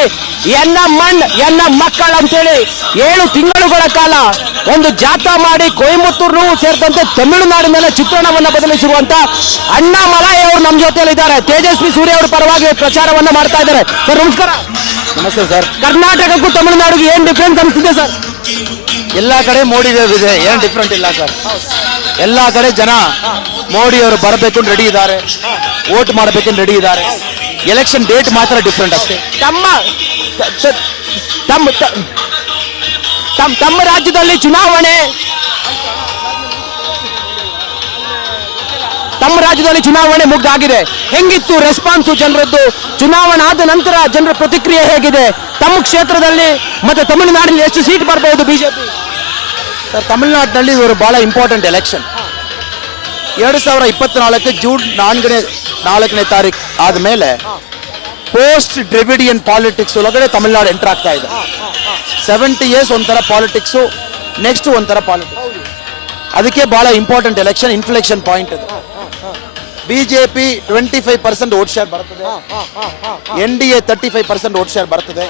ಕ್ಷೇತ್ರದಲ್ಲಿ ಎನ್ನ ಮಣ್ ಎನ್ನ ಮಕ್ಕಳು ಅಂತೇಳಿ 7 ತಿಂಗಳುಗಳ ಕಾಲ ಒಂದು ಜಾಥಾ ಮಾಡಿ ಕೊಯಮತ್ತೂರು ಸೇರಿದಂತೆ ತಮಿಳುನಾಡಿನ ಚಿತ್ರಣವನ್ನ ಬದಲಿಸಿರುವಂತ ಅಣ್ಣಾಮಲೈ ಅವರು ನಮ್ಮ ಜೊತೆಯಲ್ಲಿ ಇದ್ದಾರೆ. ತೇಜಸ್ವಿ ಸೂರ್ಯ ಅವರ ಪರವಾಗಿ ಪ್ರಚಾರವನ್ನ ಮಾಡ್ತಾ ಇದ್ದಾರೆ. ಸರ್ ನಮಸ್ಕಾರ. ನಮಸ್ತೆ ಸರ್. ಕರ್ನಾಟಕಕ್ಕೂ ತಮಿಳುನಾಡಿಗೆ ಏನ್ ಡಿಫ್ರೆನ್ಸ್ ಅನಿಸ್ತಿದೆ ಸರ್? ಎಲ್ಲ ಕಡೆ ಮೋದಿ ವೇವ್ ಇದೆ, ಏನು ಡಿಫ್ರೆಂಟ್ ಇಲ್ಲ ಸರ್. ಎಲ್ಲ ಕಡೆ ಜನ ಮೋದಿ ಅವರು ಬರಬೇಕು ರೆಡಿ ಇದ್ದಾರೆ, ವೋಟ್ ಮಾಡಬೇಕು ರೆಡಿ ಇದ್ದಾರೆ. ಎಲೆಕ್ಷನ್ ಡೇಟ್ ಮಾತ್ರ ಡಿಫ್ರೆಂಟ್ ಅಷ್ಟೇ. ತಮ್ಮ ರಾಜ್ಯದಲ್ಲಿ ಚುನಾವಣೆ ಮುಗ್ದಾಗಿದೆ. ಹೆಂಗಿತ್ತು ರೆಸ್ಪಾನ್ಸು ಜನರದ್ದು? ಚುನಾವಣೆ ಆದ ನಂತರ ಜನರ ಪ್ರತಿಕ್ರಿಯೆ ಹೇಗಿದೆ? ತಮ್ಮ ಕ್ಷೇತ್ರದಲ್ಲಿ ಮತ್ತೆ ತಮಿಳುನಾಡಿನಲ್ಲಿ ಎಷ್ಟು ಸೀಟ್ ಬರಬಹುದು ಬಿಜೆಪಿ? ಸರ್, ತಮಿಳುನಾಡಿನಲ್ಲಿ ಇವರು ಬಹಳ ಇಂಪಾರ್ಟೆಂಟ್ ಎಲೆಕ್ಷನ್. 2024 ಜೂನ್ 4ನೇ ತಾರೀಕು ಆದಮೇಲೆ ಪೋಸ್ಟ್ ಡ್ರೆವಿಡಿಯನ್ ಪಾಲಿಟಿಕ್ಸ್ ಒಳಗಡೆ ತಮಿಳುನಾಡು ಎಂಟರ್ ಆಗ್ತಾ ಇದೆ. 70 ಇಯರ್ಸ್ ಒಂಥರ ಪಾಲಿಟಿಕ್ಸು, ನೆಕ್ಸ್ಟ್ ಒಂಥರ ಪಾಲಿಟಿಕ್ಸ್. ಅದಕ್ಕೆ ಬಹಳ ಇಂಪಾರ್ಟೆಂಟ್ ಎಲೆಕ್ಷನ್, ಇನ್ಫ್ಲೆಕ್ಷನ್ ಪಾಯಿಂಟ್ ಅದು. ಬಿಜೆಪಿ 25% ವೋಟ್ ಶೇರ್ ಬರ್ತದೆ, NDA 35% ವೋಟ್ ಶೇರ್ ಬರ್ತದೆ.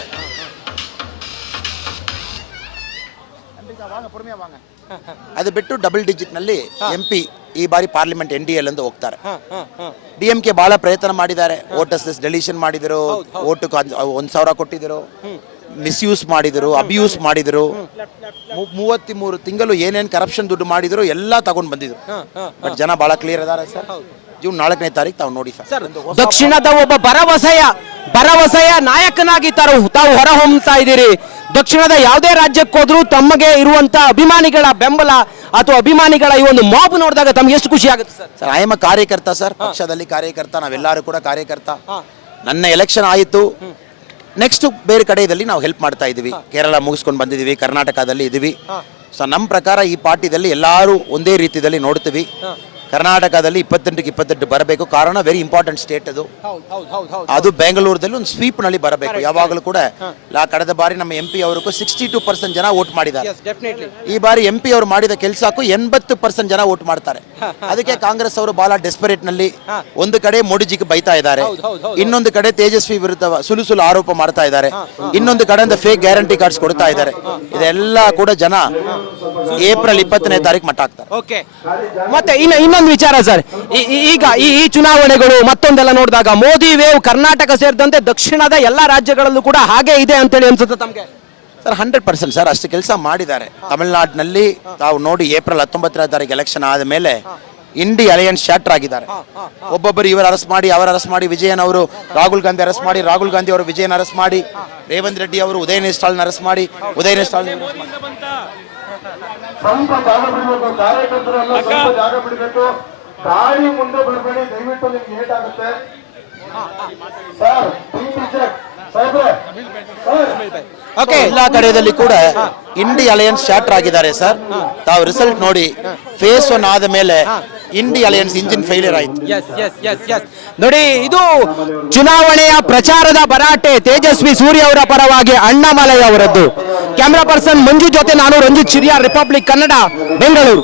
ಅದು ಬಿಟ್ಟು ಡಬಲ್ ಡಿಜಿಟ್ ನಲ್ಲಿ MP ಈ ಬಾರಿ ಪಾರ್ಲಿಮೆಂಟ್ NDA ಎಂದು ಹೋಗ್ತಾರೆ. DMK ಬಹಳ ಪ್ರಯತ್ನ ಮಾಡಿದ್ದಾರೆ. ವೋಟರ್ಸ್ ಲಿಸ್ಟ್ ಡೆಲಿಷನ್ ಮಾಡಿದರು, ವೋಟ್ 1,000 ಕೊಟ್ಟಿದ್ರು, ಮಿಸ್ಯೂಸ್ ಮಾಡಿದರು, ಅಬ್ಯೂಸ್ ಮಾಡಿದರು. 33 ತಿಂಗಳು ಏನೇನು ಕರಪ್ಷನ್ ದುಡ್ಡು ಮಾಡಿದ್ರು ಎಲ್ಲ ತಗೊಂಡು ಬಂದಿದ್ರು. ಬಟ್ ಜನ ಬಹಳ ಕ್ಲಿಯರ್ ಇದ್ದಾರೆ ಸರ್. ಜೂನ್ 4ನೇ ತಾರೀಕು ತಾವು ನೋಡಿ ಸರ್. ದಕ್ಷಿಣದ ಒಬ್ಬ ಭರವಸೆಯ ನಾಯಕನಾಗಿ ತಾವು ಹೊರಹೊಮ್ಮತಾ ಇದ್ದೀರಿ. ದಕ್ಷಿಣದ ಯಾವುದೇ ರಾಜ್ಯಕ್ಕೆ ಹೋದ್ರೂ ತಮಗೆ ಇರುವಂತ ಅಭಿಮಾನಿಗಳ ಬೆಂಬಲ ಅಥವಾ ಅಭಿಮಾನಿಗಳ ಈ ಒಂದು ಮಾಬ್ ನೋಡಿದಾಗ ತಮ್ಗೆ ಎಷ್ಟು ಖುಷಿ ಆಗುತ್ತೆ ಸರ್? ಸರ್, ಐ ಎಮ್ ಕಾರ್ಯಕರ್ತ ಸರ್, ಪಕ್ಷದಲ್ಲಿ ಕಾರ್ಯಕರ್ತ, ನಾವೆಲ್ಲರೂ ಕೂಡ ಕಾರ್ಯಕರ್ತ. ನನ್ನ ಎಲೆಕ್ಷನ್ ಆಯಿತು, ನೆಕ್ಸ್ಟ್ ಬೇರೆ ಕಡೆಯಲ್ಲಿ ನಾವು ಹೆಲ್ಪ್ ಮಾಡ್ತಾ ಇದೀವಿ. ಕೇರಳ ಮುಗಿಸ್ಕೊಂಡು ಬಂದಿದ್ದೀವಿ, ಕರ್ನಾಟಕದಲ್ಲಿ ಇದೀವಿ. ಸೊ ನಮ್ಮ ಪ್ರಕಾರ ಈ ಪಾರ್ಟಿದಲ್ಲಿ ಎಲ್ಲರೂ ಒಂದೇ ರೀತಿಯಲ್ಲಿ ನೋಡ್ತೀವಿ. ಕರ್ನಾಟಕದಲ್ಲಿ 28 ಬರಬೇಕು. ಕಾರಣ ವೆರಿ ಇಂಪಾರ್ಟೆಂಟ್ ಸ್ಟೇಟ್ ಅದು ಬೆಂಗಳೂರಲ್ಲಿ ಒಂದು ಸ್ವೀಪ್ ನಲ್ಲಿ ಬರಬೇಕು. ಯಾವಾಗಲೂ ಕೂಡ ಕಳೆದ ಬಾರಿ ನಮ್ಮ MP ಅವರು 62% ಜನ ವೋಟ್ ಮಾಡಿದ್ದಾರೆ. ಈ ಬಾರಿ MP ಅವರು ಮಾಡಿದ ಕೆಲಸಕ್ಕೂ 80% ಜನ ವೋಟ್ ಮಾಡ್ತಾರೆ. ಅದಕ್ಕೆ ಕಾಂಗ್ರೆಸ್ ಅವರು ಬಹಳ ಡೆಸ್ಪರೇಟ್ ನಲ್ಲಿ ಒಂದು ಕಡೆ ಮೋದಿಜಿಗೆ ಬೈತಾ ಇದ್ದಾರೆ, ಇನ್ನೊಂದು ಕಡೆ ತೇಜಸ್ವಿ ವಿರುದ್ಧ ಸುಳ್ಳು ಆರೋಪ ಮಾಡ್ತಾ ಇದ್ದಾರೆ, ಇನ್ನೊಂದು ಕಡೆಯಿಂದ ಫೇಕ್ ಗ್ಯಾರಂಟಿ ಕಾರ್ಡ್ಸ್ ಕೊಡ್ತಾ ಇದ್ದಾರೆ. ಇದೆಲ್ಲ ಕೂಡ ಜನ ಏಪ್ರಿಲ್ 20ನೇ ತಾರೀಕು ಮಟ್ಟ ಹಾಕ್ತಾರೆ. ಮತ್ತೆ ಇನ್ನೊಂದು ವಿಚಾರ ಸರ್, ಈಗ ಈ ಚುನಾವಣೆಗಳು ಮತ್ತೊಂದೆಲ್ಲ ನೋಡಿದಾಗ ಮೋದಿ ವೇವ್ ಕರ್ನಾಟಕ ಸೇರಿದಂತೆ ದಕ್ಷಿಣದ ಎಲ್ಲಾ ರಾಜ್ಯಗಳಲ್ಲೂ ಕೂಡ ಹಾಗೆ ಇದೆ ಅಂತೇಳಿ ಅನ್ಸುತ್ತೆ ತಮಗೆ? ಸರ್ 100% ಸರ್, ಅಷ್ಟು ಕೆಲಸ ಮಾಡಿದ್ದಾರೆ. ತಮಿಳುನಾಡಿನಲ್ಲಿ ತಾವು ನೋಡಿ ಏಪ್ರಿಲ್ 19ನೇ ತಾರೀಕು ಎಲೆಕ್ಷನ್ ಆದ ಮೇಲೆ ಇಂಡಿ ಅಲಯನ್ಸ್ ಶಾರ್ಟರ್ ಆಗಿದ್ದಾರೆ. ಒಬ್ಬೊಬ್ಬರು ಇವರು ಅರೆಸ್ಟ್ ಮಾಡಿ, ಅವರ ಅರೆಸ್ಟ್ ಮಾಡಿ, ವಿಜಯನ್ ಅವರು ರಾಹುಲ್ ಗಾಂಧಿ ಅರೆಸ್ಟ್ ಮಾಡಿ, ರಾಹುಲ್ ಗಾಂಧಿ ಅವರು ವಿಜಯನ್ ಅರೆಸ್ಟ್ ಮಾಡಿ, ರೇವಂತ್ ರೆಡ್ಡಿ ಅವರು ಉದಯನಿಧಿ ಸ್ಟಾಲಿನ್ ಅರೆಸ್ಟ್ ಮಾಡಿ, ಉದಯನಿಧಿ ಸ್ಟಾಲಿನ್ ಸ್ವಲ್ಪ ಜಾಗ ಬಿಡಬೇಕು, ಕಾರ್ಯಕರ್ತರೆಲ್ಲ ಸ್ವಲ್ಪ ಜಾಗ ಬಿಡಬೇಕು. ಗಾಡಿ ಮುಂದೆ ಬರಬೇಡಿ ದಯವಿಟ್ಟು, ನಿಮ್ಗೆ ಲೇಟ್ ಆಗುತ್ತೆ ಸರ್. ಎಲ್ಲಾ ಕಡೆಯಲ್ಲಿ ಕೂಡ ಇಂಡಿ ಅಲಯನ್ಸ್ ಶಾರ್ಟರ್ ಆಗಿದ್ದಾರೆ ಸರ್. ತಾವು ರಿಸಲ್ಟ್ ನೋಡಿ, ಫೇಸ್ 1 ಆದ ಮೇಲೆ ಇಂಡಿ ಅಲಯನ್ಸ್ ಇಂಜಿನ್ ಫೇಲಿಯರ್ ಆಯಿತು. ನೋಡಿ, ಇದು ಚುನಾವಣೆಯ ಪ್ರಚಾರದ ಭರಾಟೆ ತೇಜಸ್ವಿ ಸೂರ್ಯ ಅವರ ಪರವಾಗಿ ಅಣ್ಣಾಮಲೈ ಅವರದ್ದು. ಕ್ಯಾಮರಾ ಪರ್ಸನ್ ಮಂಜು ಜೊತೆ ನಾನು ರಂಜಿತ್ ಶಿರಿಯಾರ್, ರಿಪಬ್ಲಿಕ್ ಕನ್ನಡ, ಬೆಂಗಳೂರು.